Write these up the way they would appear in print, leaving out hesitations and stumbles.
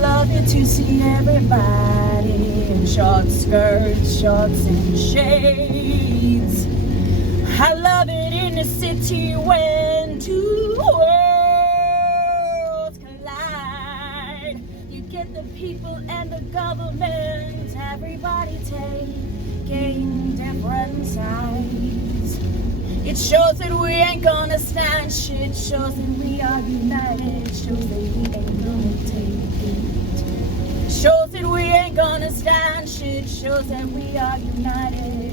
love it to see everybody in short skirts, shorts, and shades. I love it in the city when two worlds collide. You get the people and the government, everybody taking different sides. It shows that we ain't gonna stand shit, shows that we are united, shows that we ain't gonna take it. Shows that we ain't gonna stand shit, shows that we are united.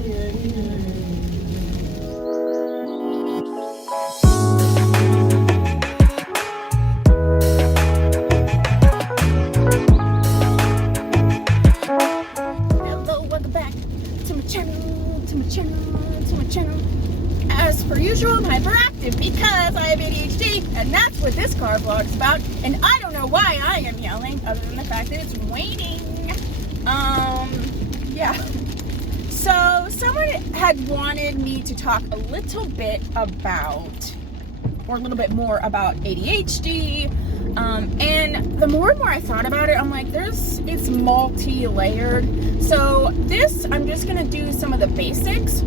As per usual, I'm hyperactive because I have ADHD, and that's what this car vlog is about. And I don't know why I am yelling, other than the fact that it's raining. Yeah. So someone had wanted me to talk a little bit about, or a little bit more about ADHD. And the more and more I thought about it, I'm like, it's multi-layered. So this, I'm just gonna do some of the basics.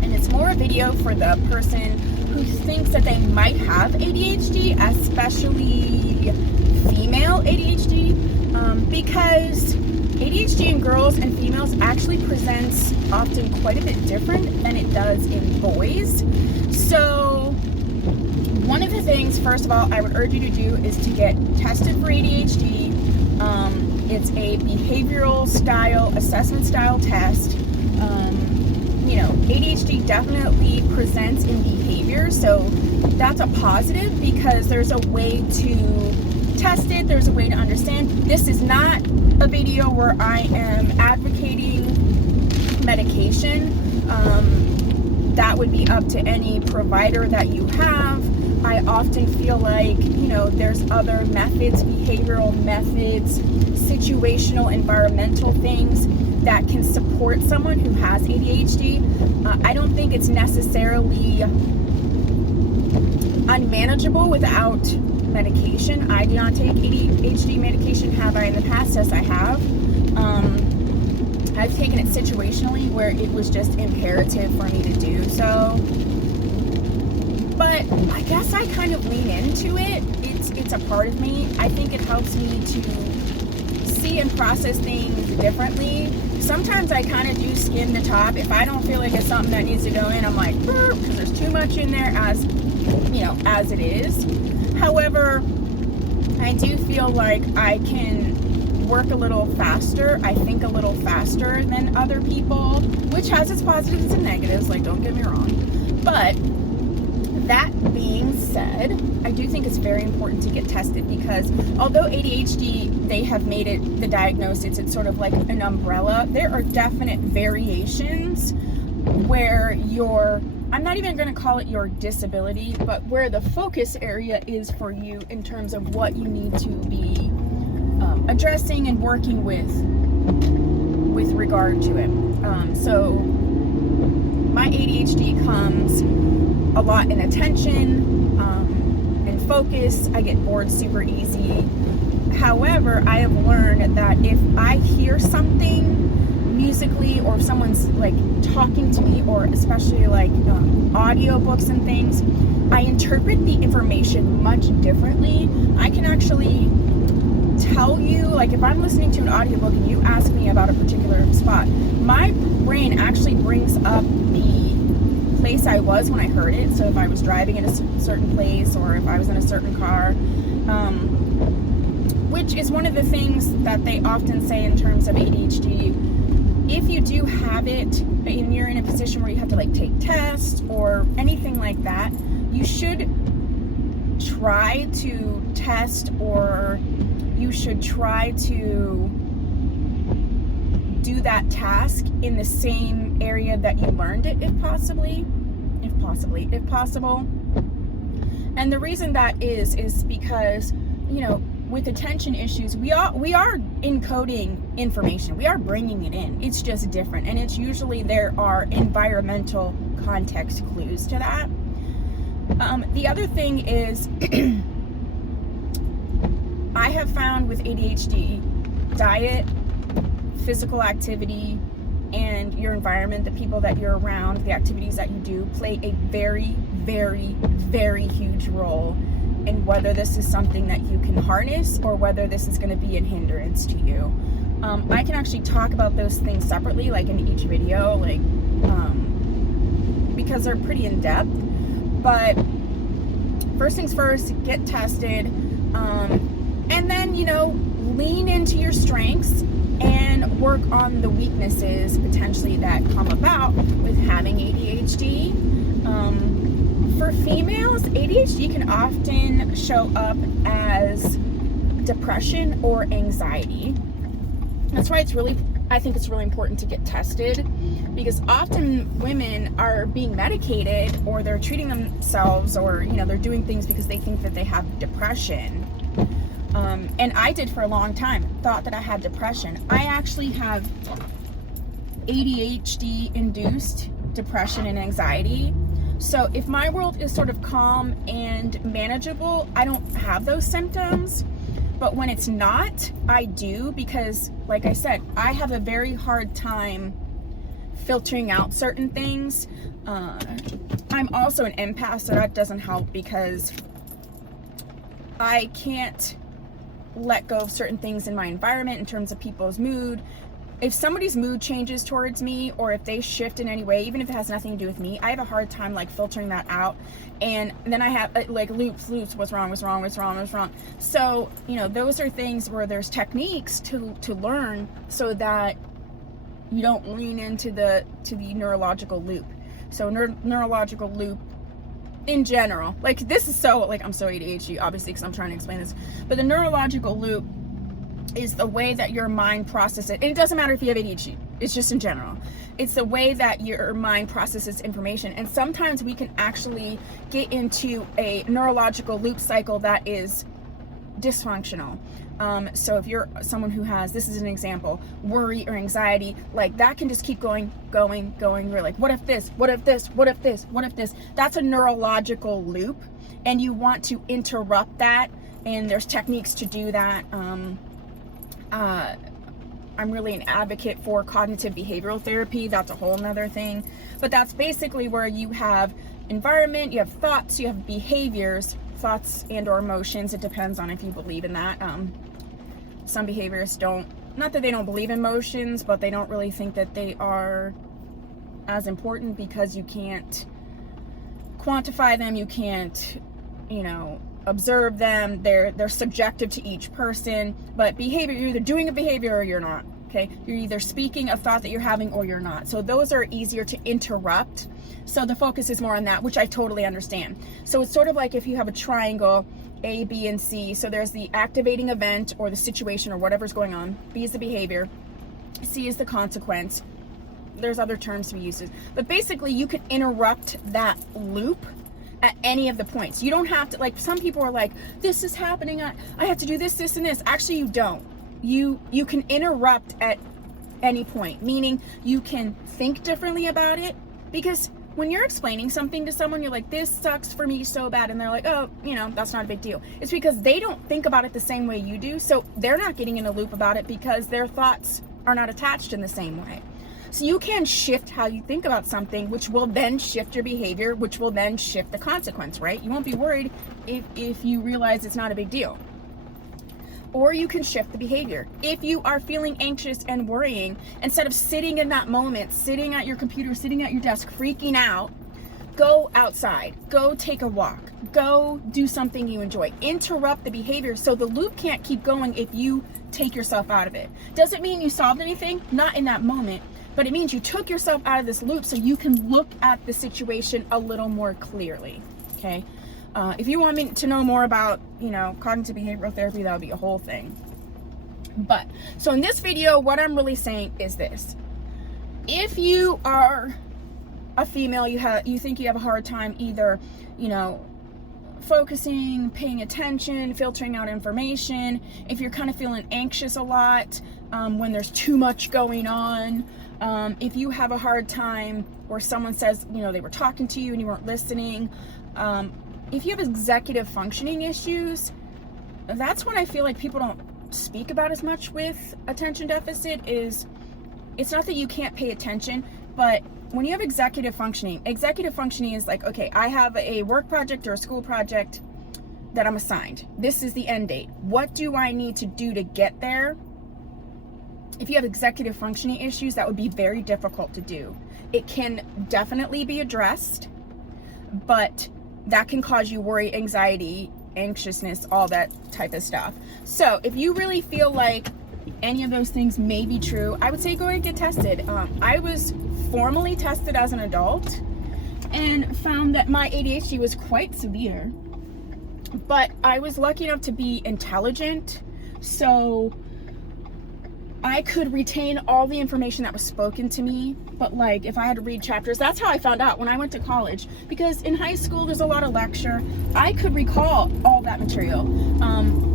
And it's more a video for the person who thinks that they might have ADHD, especially female ADHD, because ADHD in girls and females actually presents often quite a bit different than it does in boys. So one of the things, first of all, I would urge you to do is to get tested for ADHD. It's a behavioral style, assessment style test. ADHD definitely presents in behavior, so that's a positive because there's a way to test it, there's a way to understand. This is not a video where I am advocating medication. That would be up to any provider that you have. I often feel like, there's other methods, behavioral methods, situational, environmental things that can support someone who has ADHD. I don't think it's necessarily unmanageable without medication. I do not take ADHD medication. Have I in the past? Yes, I have. I've taken it situationally where it was just imperative for me to do so. But I guess I kind of lean into it. It's a part of me. I think it helps me to see and process things differently. Sometimes I kind of do skim the top. If I don't feel like it's something that needs to go in, I'm like, because there's too much in there as it is. However, I do feel like I can work a little faster. I think a little faster than other people, which has its positives and negatives, like, don't get me wrong. But that being said, I do think it's very important to get tested because although ADHD, they have made it the diagnosis, it's sort of like an umbrella. There are definite variations where I'm not even going to call it your disability, but where the focus area is for you in terms of what you need to be addressing and working with regard to it. So my ADHD comes a lot in attention and focus. I get bored super easy. However, I have learned that if I hear something musically, or if someone's like talking to me, or especially like audiobooks and things, I interpret the information much differently. I can actually tell you, like if I'm listening to an audiobook and you ask me about a particular spot, my brain actually brings up the place I was when I heard it. So if I was driving in a certain place, or if I was in a certain car, which is one of the things that they often say in terms of ADHD. If you do have it and you're in a position where you have to like take tests or anything like that, you should try to test, or you should try to do that task in the same area that you learned it, if possible. And the reason that is because, with attention issues, we are encoding information. We are bringing it in. It's just different. And it's usually there are environmental context clues to that. The other thing is, I I have found with ADHD, diet, physical activity, and your environment, the people that you're around, the activities that you do, play a very, very, very huge role in whether this is something that you can harness or whether this is going to be a hindrance to you. I can actually talk about those things separately, like in each video, like because they're pretty in depth. But first things first, get tested, and then, you know, lean into your strengths and work on the weaknesses potentially that come about with having ADHD. For females, ADHD can often show up as depression or anxiety. That's why I think it's really important to get tested, because often women are being medicated or they're treating themselves, or, you know, they're doing things because they think that they have depression. And I did for a long time, thought that I had depression. I actually have ADHD induced depression and anxiety. So if my world is sort of calm and manageable, I don't have those symptoms. But when it's not, I do, because like I said, I have a very hard time filtering out certain things. I'm also an empath, so that doesn't help, because I can't let go of certain things in my environment in terms of people's mood. If somebody's mood changes towards me, or if they shift in any way, even if it has nothing to do with me, I have a hard time like filtering that out. And then I have like loops, what's wrong. So, you know, those are things where there's techniques to learn so that you don't lean into the neurological loop. So neurological loop in general, like this is so, like, I'm so ADHD obviously because I'm trying to explain this, but the neurological loop is the way that your mind processes it. And it doesn't matter if you have ADHD, it's just in general. It's the way that your mind processes information. And sometimes we can actually get into a neurological loop cycle that is dysfunctional. So if you're someone who has, this is an example, worry or anxiety, like that can just keep going. We're like, what if this? That's a neurological loop, and you want to interrupt that. And there's techniques to do that. I'm really an advocate for cognitive behavioral therapy. That's a whole nother thing. But that's basically where you have environment, you have thoughts, you have behaviors, thoughts and or emotions. It depends on if you believe in that. Some behaviors don't, not that they don't believe in emotions, but they don't really think that they are as important because you can't quantify them. You can't, you know, observe them. They're subjective to each person. But behavior, you're either doing a behavior or you're not. Okay, you're either speaking a thought that you're having or you're not. So those are easier to interrupt. So the focus is more on that, which I totally understand. So it's sort of like if you have a triangle, A, B, and C. So there's the activating event or the situation or whatever's going on. B is the behavior. C is the consequence. There's other terms to be used. But basically you can interrupt that loop at any of the points. You don't have to, like, some people are like, this is happening, I have to do this, this, and this. Actually, you don't. You can interrupt at any point, meaning you can think differently about it, because when you're explaining something to someone, you're like, this sucks for me so bad, and they're like, oh, you know, that's not a big deal. It's because they don't think about it the same way you do, so they're not getting in a loop about it because their thoughts are not attached in the same way. So you can shift how you think about something, which will then shift your behavior, which will then shift the consequence, right? You won't be worried if you realize it's not a big deal. Or you can shift the behavior. If you are feeling anxious and worrying, instead of sitting in that moment, sitting at your computer, sitting at your desk, freaking out, go outside, go take a walk, go do something you enjoy. Interrupt the behavior so the loop can't keep going if you take yourself out of it. Doesn't mean you solved anything, not in that moment, but it means you took yourself out of this loop so you can look at the situation a little more clearly, okay? If you want me to know more about, you know, cognitive behavioral therapy, that would be a whole thing. But, so in this video, what I'm really saying is this. If you are a female, you think you have a hard time either, you know, focusing, paying attention, filtering out information, if you're kind of feeling anxious a lot, when there's too much going on, if you have a hard time where someone says, you know, they were talking to you and you weren't listening, if you have executive functioning issues, that's what I feel like people don't speak about as much with attention deficit. Is it's not that you can't pay attention, but when you have executive functioning is like, okay, I have a work project or a school project that I'm assigned. This is the end date. What do I need to do to get there? If you have executive functioning issues, that would be very difficult to do. It can definitely be addressed, but that can cause you worry, anxiety, anxiousness, all that type of stuff. So if you really feel like any of those things may be true, I would say go and get tested. I was formally tested as an adult and found that my ADHD was quite severe, but I was lucky enough to be intelligent, so I could retain all the information that was spoken to me. But like, if I had to read chapters, that's how I found out when I went to college, because in high school there's a lot of lecture. I could recall all that material.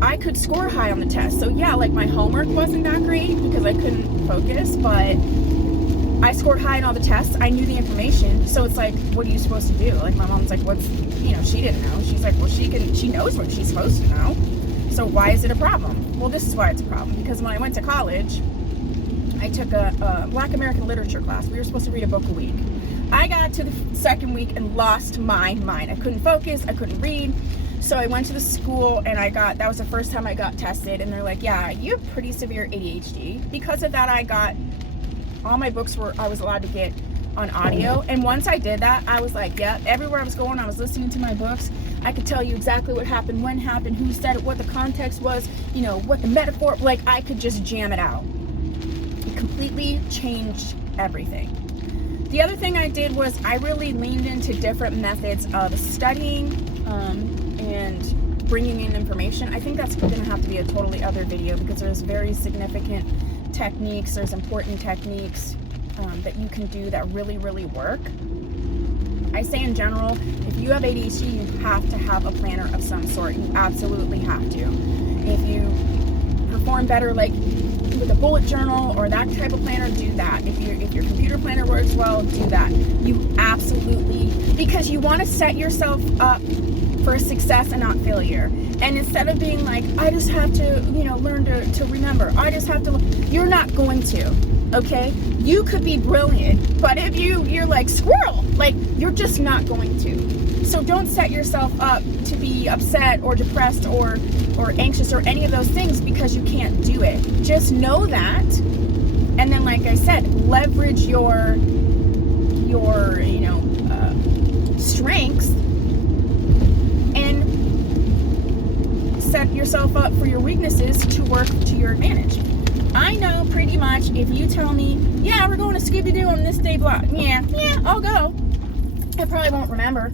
I could score high on the test. So yeah, like my homework wasn't that great because I couldn't focus, but I scored high in all the tests. I knew the information. So it's like, what are you supposed to do? Like my mom's like, she didn't know. She's like, well, she knows what she's supposed to know. So why is it a problem? Well, this is why it's a problem, because when I went to college, I took a Black American literature class. We were supposed to read a book a week. I got to the second week and lost my mind. I couldn't focus, I couldn't read. So I went to the school and that was the first time I got tested, and they're like, yeah, you have pretty severe ADHD. Because of that, all my books I was allowed to get on audio. And once I did that, I was like, yeah, everywhere I was going, I was listening to my books. I could tell you exactly what happened, when happened, who said it, what the context was, what the metaphor, like I could just jam it out. It completely changed everything. The other thing I did was I really leaned into different methods of studying and bringing in information. I think that's going to have to be a totally other video, because there's very significant techniques, there's important techniques that you can do that really, really work. I say in general, if you have ADHD, you have to have a planner of some sort. You absolutely have to. If you perform better like with a bullet journal or that type of planner, do that. If your computer planner works well, do that. You absolutely, because you want to set yourself up for success and not failure. And instead of being like, I just have to, learn to remember, I just have to, you're not going to, okay? You could be brilliant, but if you're like squirrel, like you're just not going to. So don't set yourself up to be upset or depressed or anxious or any of those things because you can't do it. Just know that, and then like I said, leverage your strengths and set yourself up for your weaknesses to work to your advantage. I know pretty much if you tell me, yeah, we're going to Scooby-Doo on this day block, yeah, I'll go. I probably won't remember.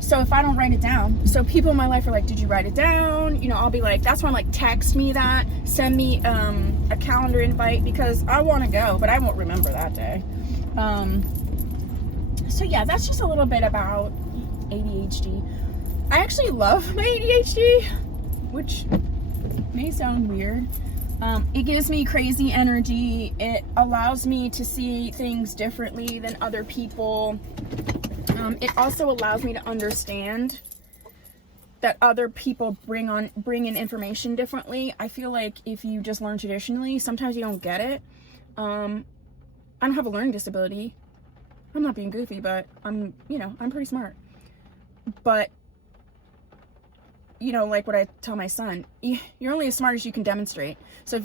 So if I don't write it down, so people in my life are like, did you write it down? I'll be like, that's why I'm like, text me that, send me a calendar invite, because I want to go, but I won't remember that day. So yeah, that's just a little bit about ADHD. I actually love my ADHD, which may sound weird. It gives me crazy energy. It allows me to see things differently than other people. It also allows me to understand that other people bring in information differently. I feel like if you just learn traditionally, sometimes you don't get it. I don't have a learning disability. I'm not being goofy, but I'm pretty smart. But like what I tell my son, you're only as smart as you can demonstrate. So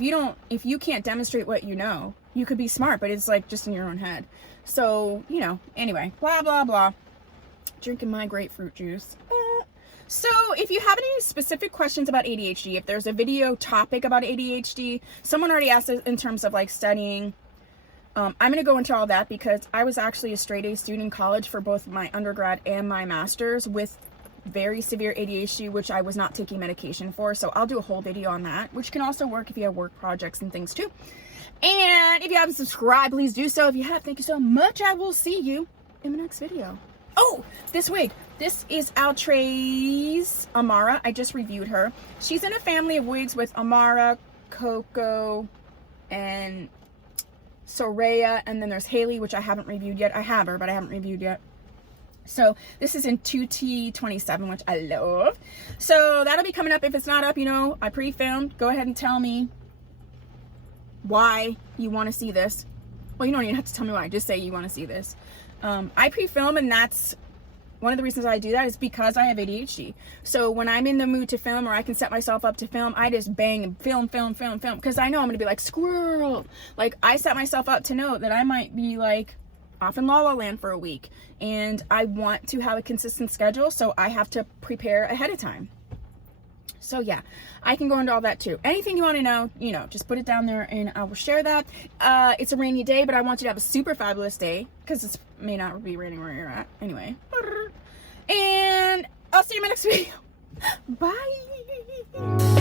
if you can't demonstrate what you know, you could be smart, but it's like just in your own head. So, anyway, blah, blah, blah. Drinking my grapefruit juice. So if you have any specific questions about ADHD, if there's a video topic about ADHD, someone already asked it in terms of like studying. I'm going to go into all that because I was actually a straight A student in college for both my undergrad and my master's with very severe ADHD, which I was not taking medication for. So I'll do a whole video on that, which can also work if you have work projects and things too. And if you haven't subscribed, please do so. If you have, thank you so much. I will see you in the next video. Oh, this wig. This is Outray's Amara. I just reviewed her. She's in a family of wigs with Amara, Coco, and Soraya. And then there's Haley, which I haven't reviewed yet. I have her, but I haven't reviewed yet. So this is in 2T27, which I love. So that'll be coming up. If it's not up, you know, I pre-filmed. Go ahead and tell me why you want to see this. Well, you don't even have to tell me why. Just say you want to see this. I pre-film, and that's one of the reasons I do that is because I have ADHD. So when I'm in the mood to film, or I can set myself up to film, I just bang and film. Because I know I'm going to be like, squirrel. Like, I set myself up to know that I might be like off in La La Land for a week. And I want to have a consistent schedule, so I have to prepare ahead of time. So yeah, I can go into all that too. Anything you want to know, you know, just put it down there and I will share that. It's a rainy day, but I want you to have a super fabulous day, because it may not be raining where you're at. Anyway. And I'll see you in my next video. Bye.